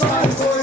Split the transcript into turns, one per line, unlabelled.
পার করে